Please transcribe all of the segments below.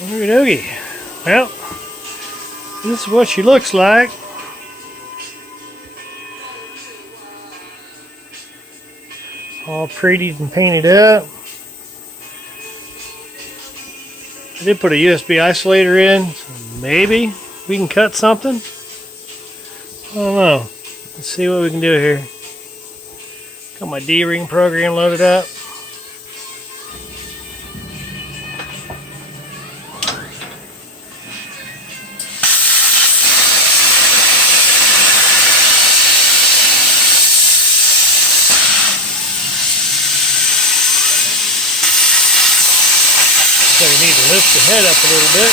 Okie dokie. Well, this is what she looks like. All pretty and painted up. I did put a USB isolator in, so maybe we can cut something. I don't know. Let's see what we can do here. Got my D-ring program loaded up. So you need to lift your head up a little bit.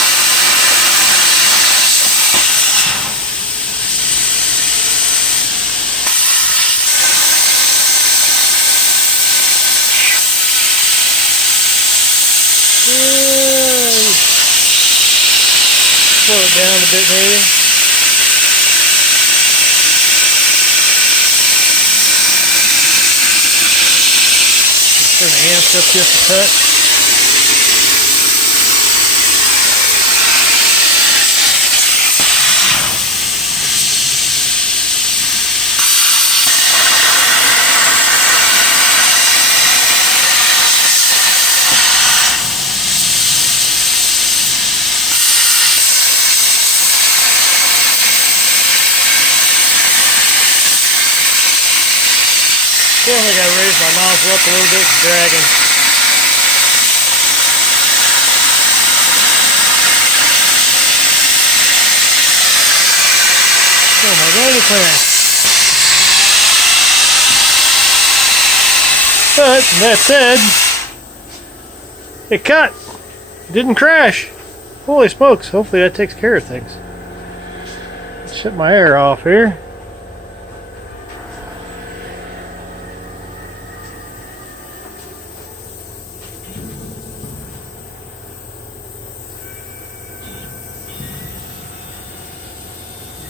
And slow it down a bit maybe. Just turn the amps up just a touch. I think I raised my nozzle up a little bit, it's dragging. Oh my God, it crashed. But that said, it cut. It didn't crash. Holy smokes, hopefully that takes care of things. Shut my air off here.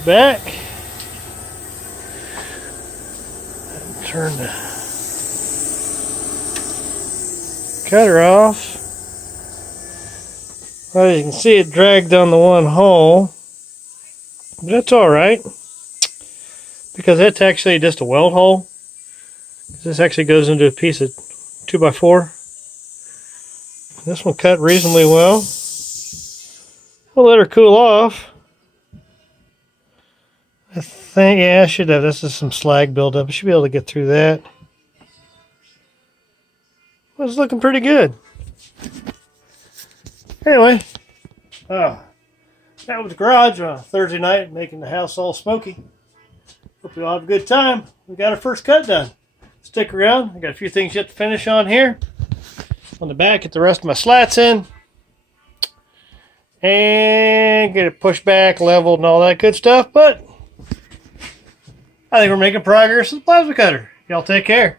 Back. Turn the cutter off. Well, you can see it dragged on the one hole, but that's all right because that's actually just a weld hole. This actually goes into a piece of 2x4. This one cut reasonably well. We'll let her cool off. I think, yeah, I should have. This is some slag buildup. I should be able to get through that. Well, it's looking pretty good. Anyway, that was the garage on a Thursday night, making the house all smoky. Hope you all have a good time. We got our first cut done. Stick around. I got a few things yet to finish on here. On the back, get the rest of my slats in. And get it pushed back, leveled, and all that good stuff. But I think we're making progress with the plasma cutter. Y'all take care.